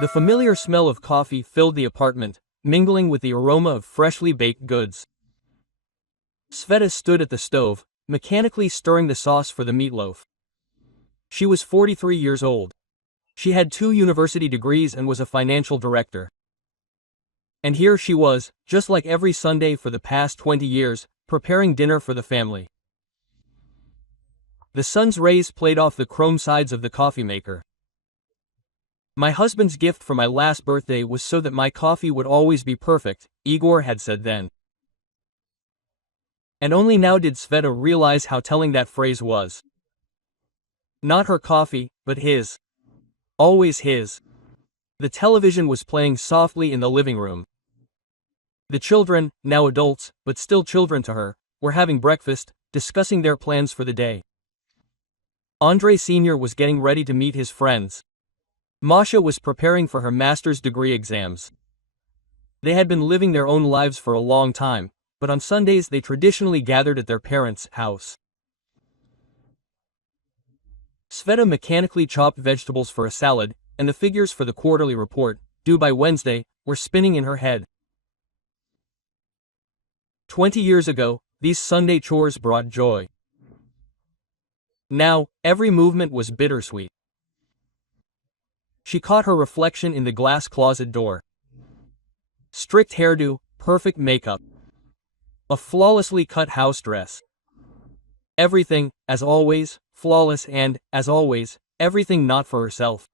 The familiar smell of coffee filled the apartment, mingling with the aroma of freshly baked goods. Sveta stood at the stove, mechanically stirring the sauce for the meatloaf. She was 43 years old. She had 2 university degrees and was a financial director. And here she was, just like every Sunday for the past 20 years, preparing dinner for the family. The sun's rays played off the chrome sides of the coffee maker. "My husband's gift for my last birthday was so that my coffee would always be perfect," Igor had said then. And only now did Sveta realize how telling that phrase was. Not her coffee, but his. Always his. The television was playing softly in the living room. The children, now adults, but still children to her, were having breakfast, discussing their plans for the day. Andrei Sr. was getting ready to meet his friends. Masha was preparing for her master's degree exams. They had been living their own lives for a long time, but on Sundays they traditionally gathered at their parents' house. Sveta mechanically chopped vegetables for a salad, and the figures for the quarterly report, due by Wednesday, were spinning in her head. 20 years ago, these Sunday chores brought joy. Now, every movement was bittersweet. She caught her reflection in the glass closet door. Strict hairdo, perfect makeup. A flawlessly cut house dress. Everything, as always, flawless and, as always, everything not for herself.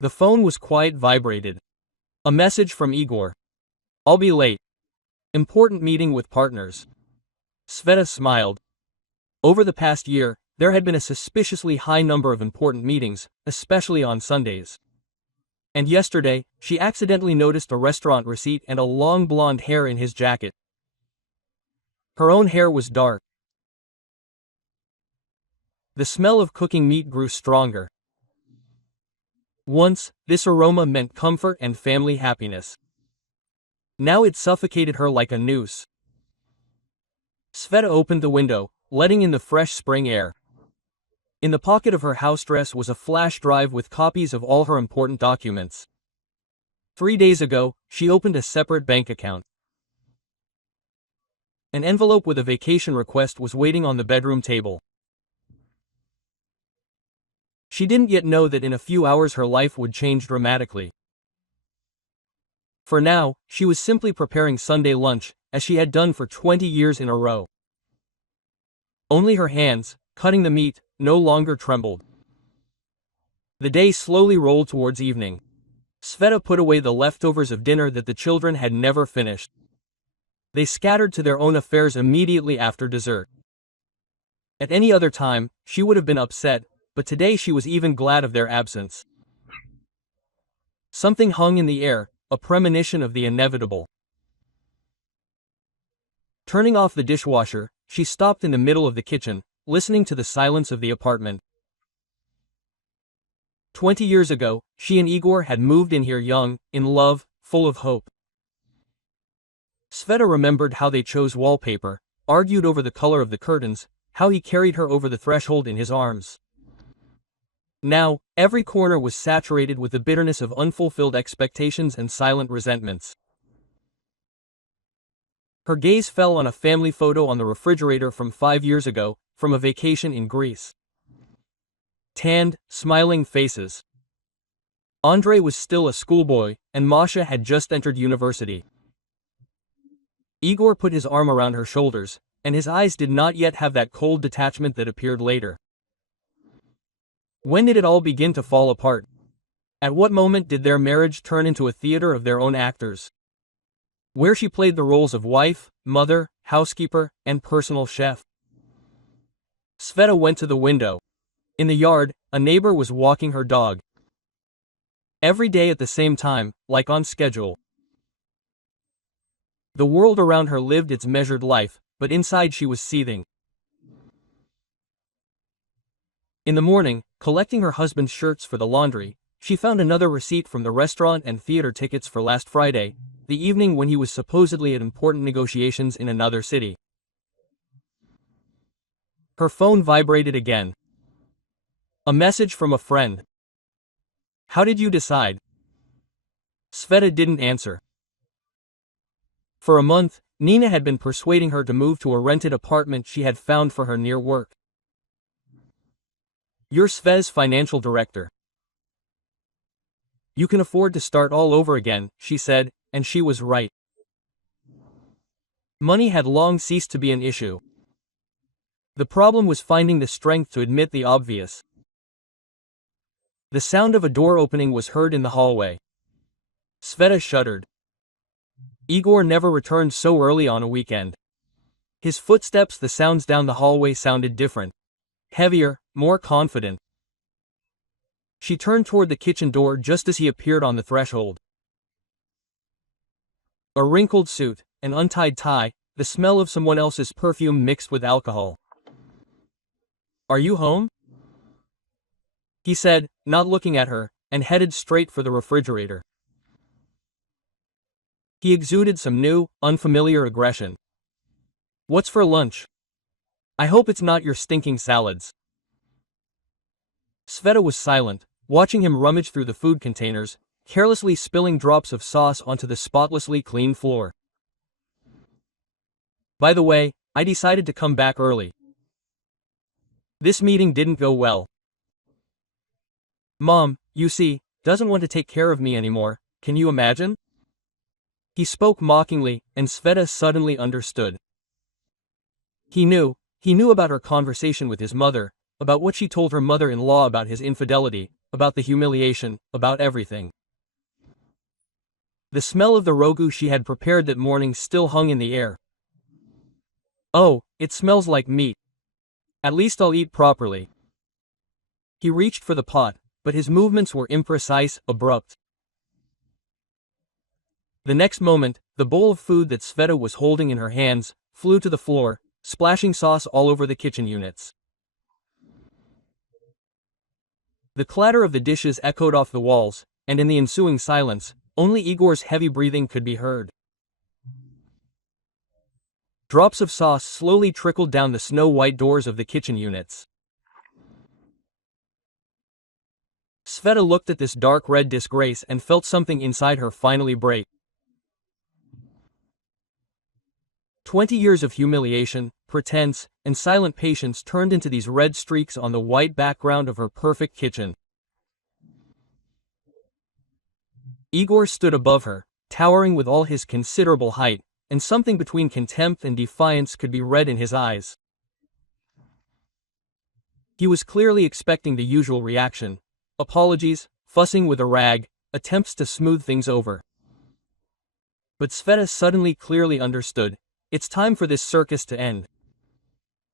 The phone was quiet vibrated. A message from Igor. "I'll be late. Important meeting with partners." Sveta smiled. Over the past year, there had been a suspiciously high number of important meetings, especially on Sundays. And yesterday, she accidentally noticed a restaurant receipt and a long blonde hair in his jacket. Her own hair was dark. The smell of cooking meat grew stronger. Once, this aroma meant comfort and family happiness. Now it suffocated her like a noose. Sveta opened the window, letting in the fresh spring air. In the pocket of her house dress was a flash drive with copies of all her important documents. 3 days ago, she opened a separate bank account. An envelope with a vacation request was waiting on the bedroom table. She didn't yet know that in a few hours her life would change dramatically. For now, she was simply preparing Sunday lunch, as she had done for 20 years in a row. Only her hands, cutting the meat, no longer trembled. The day slowly rolled towards evening. Sveta put away the leftovers of dinner that the children had never finished. They scattered to their own affairs immediately after dessert. At any other time, she would have been upset, but today she was even glad of their absence. Something hung in the air, a premonition of the inevitable. Turning off the dishwasher, she stopped in the middle of the kitchen, listening to the silence of the apartment. 20 years ago, she and Igor had moved in here young, in love, full of hope. Sveta remembered how they chose wallpaper, argued over the color of the curtains, how he carried her over the threshold in his arms. Now, every corner was saturated with the bitterness of unfulfilled expectations and silent resentments. Her gaze fell on a family photo on the refrigerator from 5 years ago, from a vacation in Greece. Tanned, smiling faces. Andrei was still a schoolboy, and Masha had just entered university. Igor put his arm around her shoulders, and his eyes did not yet have that cold detachment that appeared later. When did it all begin to fall apart? At what moment did their marriage turn into a theater of their own actors? Where she played the roles of wife, mother, housekeeper, and personal chef. Sveta went to the window. In the yard, a neighbor was walking her dog. Every day at the same time, like on schedule. The world around her lived its measured life, but inside she was seething. In the morning, collecting her husband's shirts for the laundry, she found another receipt from the restaurant and theater tickets for last Friday, the evening when he was supposedly at important negotiations in another city. Her phone vibrated again. A message from a friend. "How did you decide?" Sveta didn't answer. For a month, Nina had been persuading her to move to a rented apartment she had found for her near work. "You're Sveta's financial director. You can afford to start all over again," she said, and she was right. Money had long ceased to be an issue. The problem was finding the strength to admit the obvious. The sound of a door opening was heard in the hallway. Sveta shuddered. Igor never returned so early on a weekend. His footsteps, the sounds down the hallway sounded different. Heavier, more confident. She turned toward the kitchen door just as he appeared on the threshold. A wrinkled suit, an untied tie, the smell of someone else's perfume mixed with alcohol. "Are you home?" he said, not looking at her, and headed straight for the refrigerator. He exuded some new, unfamiliar aggression. "What's for lunch? I hope it's not your stinking salads." Sveta was silent, watching him rummage through the food containers, carelessly spilling drops of sauce onto the spotlessly clean floor. "By the way, I decided to come back early. This meeting didn't go well. Mom, you see, doesn't want to take care of me anymore, can you imagine?" He spoke mockingly, and Sveta suddenly understood. He knew about her conversation with his mother, about what she told her mother-in-law about his infidelity, about the humiliation, about everything. The smell of the rogu she had prepared that morning still hung in the air. "Oh, it smells like meat. At least I'll eat properly." He reached for the pot, but his movements were imprecise, abrupt. The next moment, the bowl of food that Sveta was holding in her hands flew to the floor, splashing sauce all over the kitchen units. The clatter of the dishes echoed off the walls, and in the ensuing silence, only Igor's heavy breathing could be heard. Drops of sauce slowly trickled down the snow-white doors of the kitchen units. Sveta looked at this dark red disgrace and felt something inside her finally break. 20 years of humiliation, pretense, and silent patience turned into these red streaks on the white background of her perfect kitchen. Igor stood above her, towering with all his considerable height, and something between contempt and defiance could be read in his eyes. He was clearly expecting the usual reaction: apologies, fussing with a rag, attempts to smooth things over. But Sveta suddenly clearly understood. It's time for this circus to end.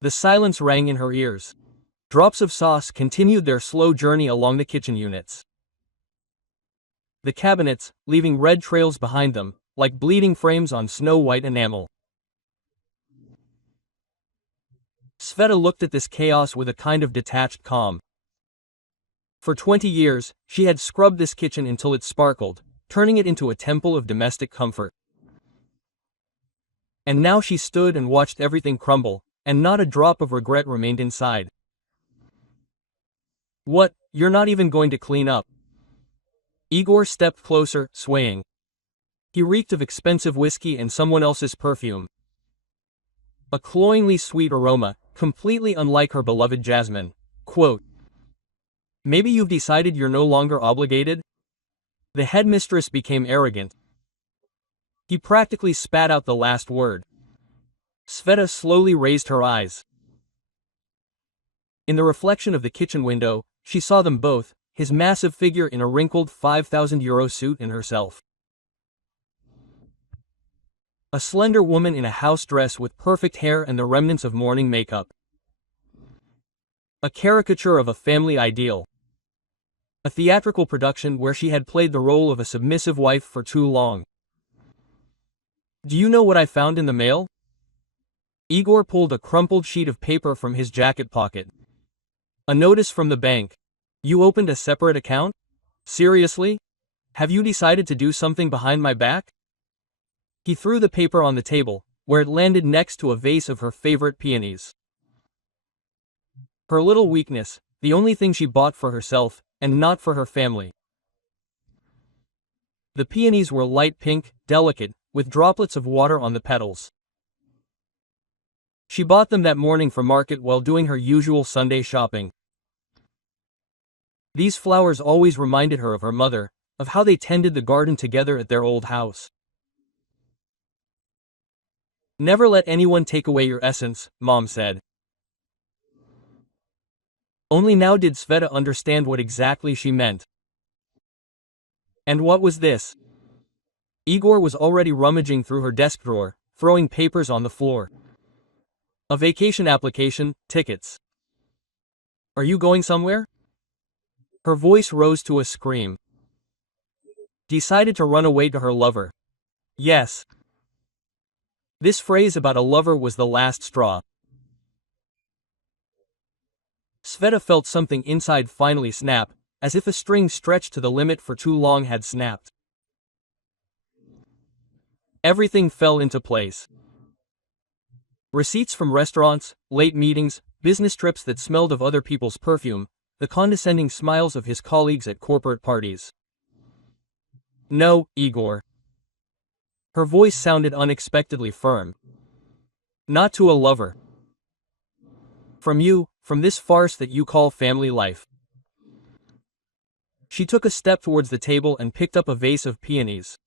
The silence rang in her ears. Drops of sauce continued their slow journey along the kitchen units. The cabinets, leaving red trails behind them, like bleeding frames on snow-white enamel. Sveta looked at this chaos with a kind of detached calm. For 20 years, she had scrubbed this kitchen until it sparkled, turning it into a temple of domestic comfort. And now she stood and watched everything crumble, and not a drop of regret remained inside. "What, you're not even going to clean up?" Igor stepped closer, swaying. He reeked of expensive whiskey and someone else's perfume. A cloyingly sweet aroma, completely unlike her beloved jasmine. Quote, "Maybe you've decided you're no longer obligated?" The headmistress became arrogant. He practically spat out the last word. Sveta slowly raised her eyes. In the reflection of the kitchen window, she saw them both, his massive figure in a wrinkled €5,000 suit and herself. A slender woman in a house dress with perfect hair and the remnants of morning makeup. A caricature of a family ideal. A theatrical production where she had played the role of a submissive wife for too long. "Do you know what I found in the mail?" Igor pulled a crumpled sheet of paper from his jacket pocket. "A notice from the bank. You opened a separate account? Seriously? Have you decided to do something behind my back?" He threw the paper on the table, where it landed next to a vase of her favorite peonies. Her little weakness, the only thing she bought for herself, and not for her family. The peonies were light pink, delicate, with droplets of water on the petals. She bought them that morning for market while doing her usual Sunday shopping. These flowers always reminded her of her mother, of how they tended the garden together at their old house. "Never let anyone take away your essence," Mom said. Only now did Sveta understand what exactly she meant. And what was this? Igor was already rummaging through her desk drawer, throwing papers on the floor. A vacation application, tickets. "Are you going somewhere?" Her voice rose to a scream. Decided to run away to her lover. Yes. This phrase about a lover was the last straw. Sveta felt something inside finally snap, as if a string stretched to the limit for too long had snapped. Everything fell into place. Receipts from restaurants, late meetings, business trips that smelled of other people's perfume, the condescending smiles of his colleagues at corporate parties. "No, Igor." Her voice sounded unexpectedly firm. "Not to a lover. From you, from this farce that you call family life." She took a step towards the table and picked up a vase of peonies.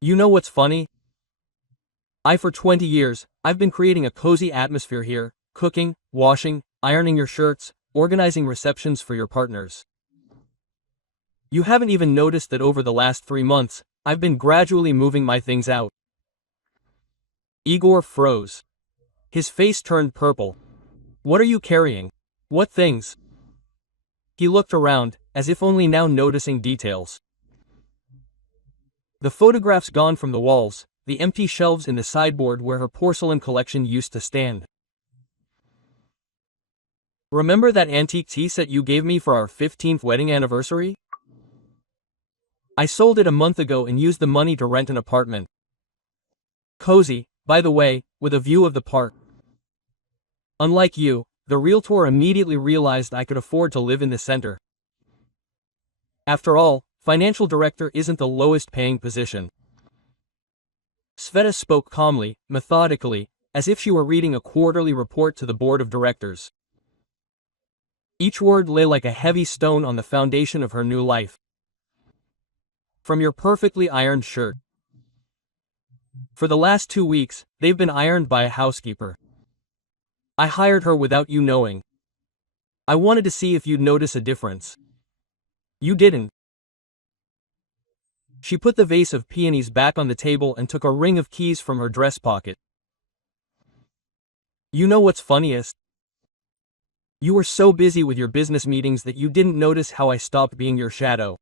"You know what's funny? For 20 years, I've been creating a cozy atmosphere here, cooking, washing, ironing your shirts, organizing receptions for your partners. You haven't even noticed that over the last 3 months, I've been gradually moving my things out." Igor froze. His face turned purple. "What are you carrying? What things?" He looked around, as if only now noticing details. The photographs gone from the walls, the empty shelves in the sideboard where her porcelain collection used to stand. "Remember that antique tea set you gave me for our 15th wedding anniversary? I sold it a month ago and used the money to rent an apartment. Cozy, by the way, with a view of the park. Unlike you, the realtor immediately realized I could afford to live in the center. After all, financial director isn't the lowest paying position." Sveta spoke calmly, methodically, as if she were reading a quarterly report to the board of directors. Each word lay like a heavy stone on the foundation of her new life. "From your perfectly ironed shirt. For the last 2 weeks, they've been ironed by a housekeeper. I hired her without you knowing. I wanted to see if you'd notice a difference. You didn't." She put the vase of peonies back on the table and took a ring of keys from her dress pocket. "You know what's funniest? You were so busy with your business meetings that you didn't notice how I stopped being your shadow.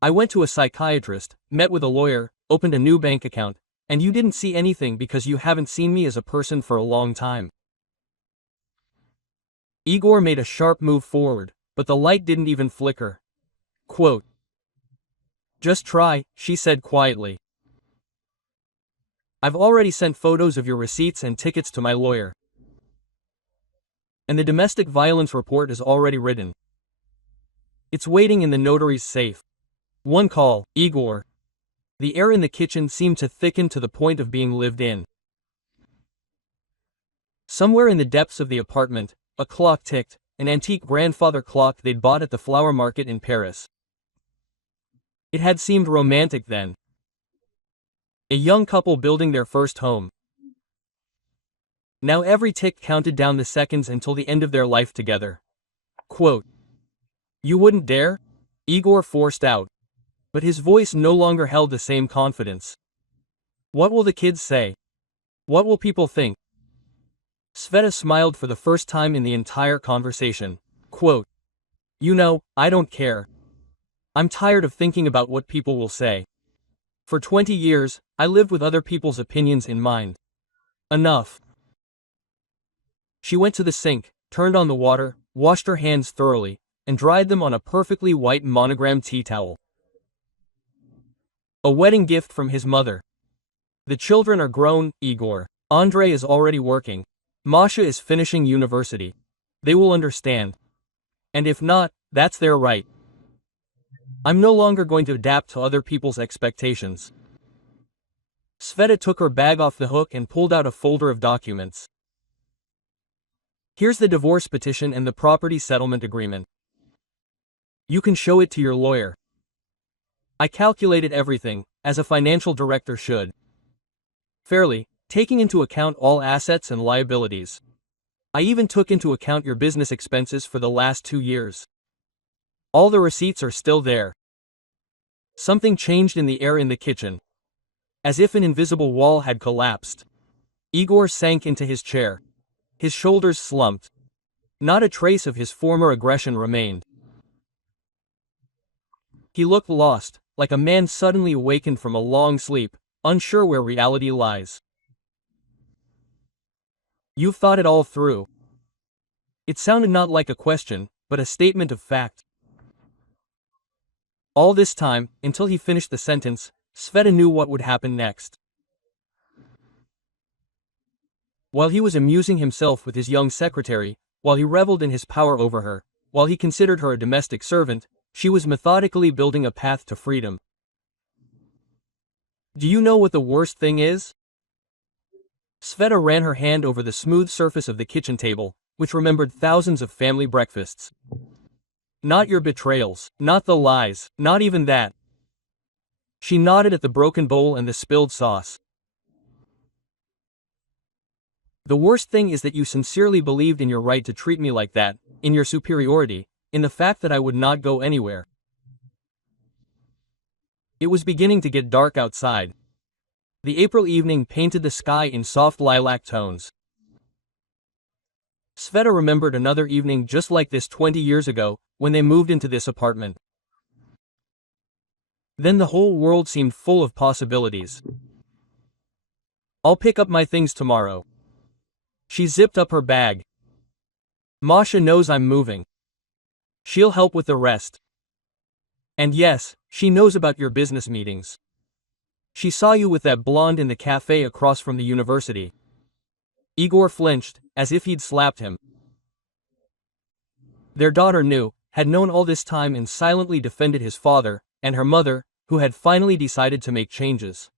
I went to a psychiatrist, met with a lawyer, opened a new bank account, and you didn't see anything because you haven't seen me as a person for a long time." Igor made a sharp move forward, but the light didn't even flicker. Quote, "Just try," she said quietly. "I've already sent photos of your receipts and tickets to my lawyer. And the domestic violence report is already written. It's waiting in the notary's safe. One call, Igor." The air in the kitchen seemed to thicken to the point of being lived in. Somewhere in the depths of the apartment, a clock ticked, an antique grandfather clock they'd bought at the flower market in Paris. It had seemed romantic then. A young couple building their first home. Now every tick counted down the seconds until the end of their life together. Quote, "You wouldn't dare?" Igor forced out. But his voice no longer held the same confidence. "What will the kids say? What will people think?" Sveta smiled for the first time in the entire conversation. Quote, "You know, I don't care. I'm tired of thinking about what people will say. For 20 years, I lived with other people's opinions in mind. Enough." She went to the sink, turned on the water, washed her hands thoroughly, and dried them on a perfectly white monogrammed tea towel. A wedding gift from his mother. "The children are grown, Igor. Andrei is already working. Masha is finishing university. They will understand. And if not, that's their right. I'm no longer going to adapt to other people's expectations. Sveta took her bag off the hook and pulled out a folder of documents. Here's the divorce petition and the property settlement agreement. You can show it to your lawyer. I calculated everything, as a financial director should. Fairly, taking into account all assets and liabilities. I even took into account your business expenses for the last 2 years. All the receipts are still there. Something changed in the air in the kitchen. As if an invisible wall had collapsed. Igor sank into his chair. His shoulders slumped. Not a trace of his former aggression remained. He looked lost, like a man suddenly awakened from a long sleep, unsure where reality lies. You've thought it all through. It sounded not like a question, but a statement of fact. All this time, until he finished the sentence, Sveta knew what would happen next. While he was amusing himself with his young secretary, while he reveled in his power over her, while he considered her a domestic servant, she was methodically building a path to freedom. Do you know what the worst thing is? Sveta ran her hand over the smooth surface of the kitchen table, which remembered thousands of family breakfasts. Not your betrayals, not the lies, not even that. She nodded at the broken bowl and the spilled sauce. The worst thing is that you sincerely believed in your right to treat me like that, in your superiority, in the fact that I would not go anywhere. It was beginning to get dark outside. The April evening painted the sky in soft lilac tones. Sveta remembered another evening just like this 20 years ago, when they moved into this apartment. Then the whole world seemed full of possibilities. I'll pick up my things tomorrow. She zipped up her bag. Masha knows I'm moving. She'll help with the rest. And yes, she knows about your business meetings. She saw you with that blonde in the cafe across from the university. Igor flinched, as if he'd slapped him. Their daughter knew, had known all this time and silently defended his father, and her mother, who had finally decided to make changes.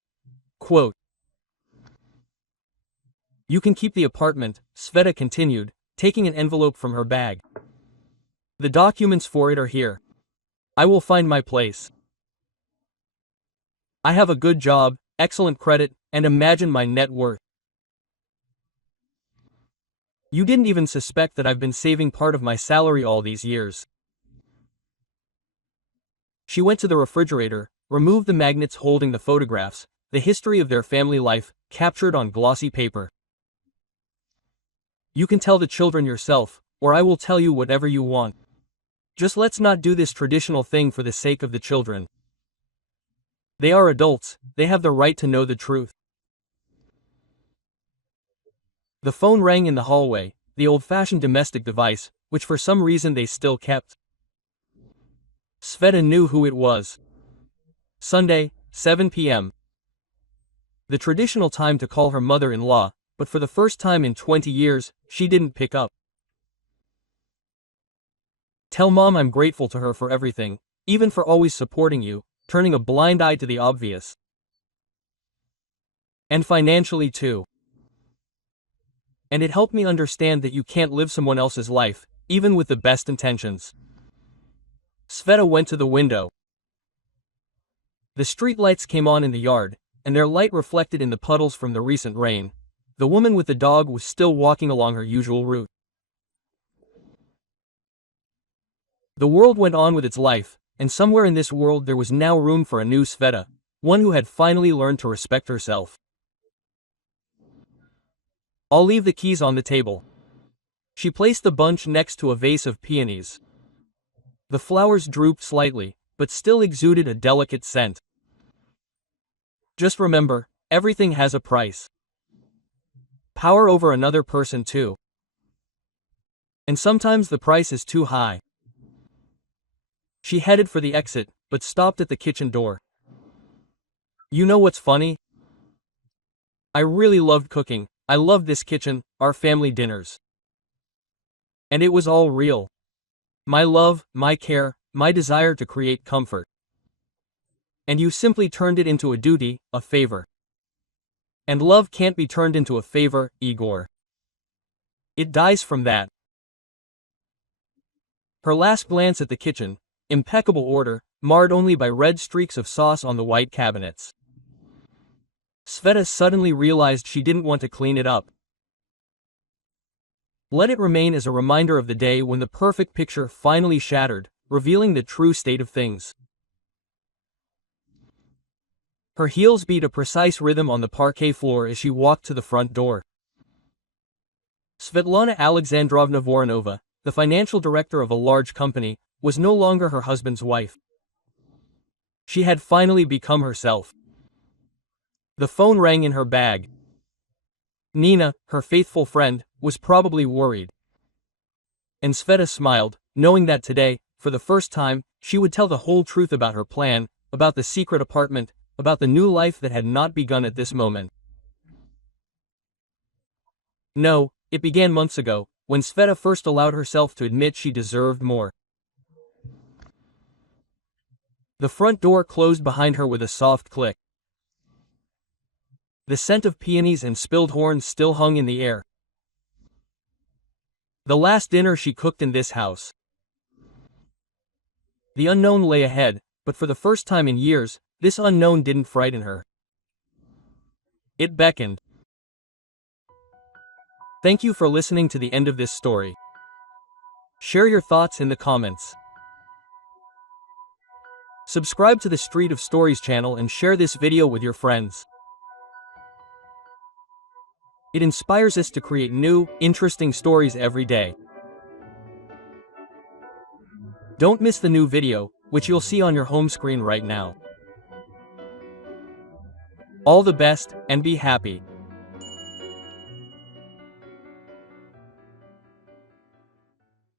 Quote, You can keep the apartment, Sveta continued, taking an envelope from her bag. The documents for it are here. I will find my place. I have a good job, excellent credit, and imagine my net worth. You didn't even suspect that I've been saving part of my salary all these years. She went to the refrigerator, removed the magnets holding the photographs, the history of their family life, captured on glossy paper. You can tell the children yourself, or I will tell you whatever you want. Just let's not do this traditional thing for the sake of the children. They are adults, they have the right to know the truth. The phone rang in the hallway, the old-fashioned domestic device, which for some reason they still kept. Sveta knew who it was. Sunday, 7 p.m. The traditional time to call her mother-in-law, but for the first time in 20 years, she didn't pick up. Tell Mom I'm grateful to her for everything, even for always supporting you, turning a blind eye to the obvious. And financially too. And it helped me understand that you can't live someone else's life, even with the best intentions. Sveta went to the window. The streetlights came on in the yard, and their light reflected in the puddles from the recent rain. The woman with the dog was still walking along her usual route. The world went on with its life, and somewhere in this world there was now room for a new Sveta, one who had finally learned to respect herself. I'll leave the keys on the table. She placed the bunch next to a vase of peonies. The flowers drooped slightly, but still exuded a delicate scent. Just remember, everything has a price. Power over another person too. And sometimes the price is too high. She headed for the exit, but stopped at the kitchen door. You know what's funny? I really loved cooking. I loved this kitchen, our family dinners. And it was all real. My love, my care, my desire to create comfort. And you simply turned it into a duty, a favor. And love can't be turned into a favor, Igor. It dies from that. Her last glance at the kitchen, impeccable order, marred only by red streaks of sauce on the white cabinets. Sveta suddenly realized she didn't want to clean it up. Let it remain as a reminder of the day when the perfect picture finally shattered, revealing the true state of things. Her heels beat a precise rhythm on the parquet floor as she walked to the front door. Svetlana Alexandrovna Voronova, the financial director of a large company, was no longer her husband's wife. She had finally become herself. The phone rang in her bag. Nina, her faithful friend, was probably worried. And Sveta smiled, knowing that today, for the first time, she would tell the whole truth about her plan, about the secret apartment, about the new life that had not begun at this moment. No, it began months ago, when Sveta first allowed herself to admit she deserved more. The front door closed behind her with a soft click. The scent of peonies and spilled horns still hung in the air. The last dinner she cooked in this house. The unknown lay ahead, but for the first time in years, this unknown didn't frighten her. It beckoned. Thank you for listening to the end of this story. Share your thoughts in the comments. Subscribe to the Street of Stories channel and share this video with your friends. It inspires us to create new, interesting stories every day. Don't miss the new video, which you'll see on your home screen right now. All the best, and be happy.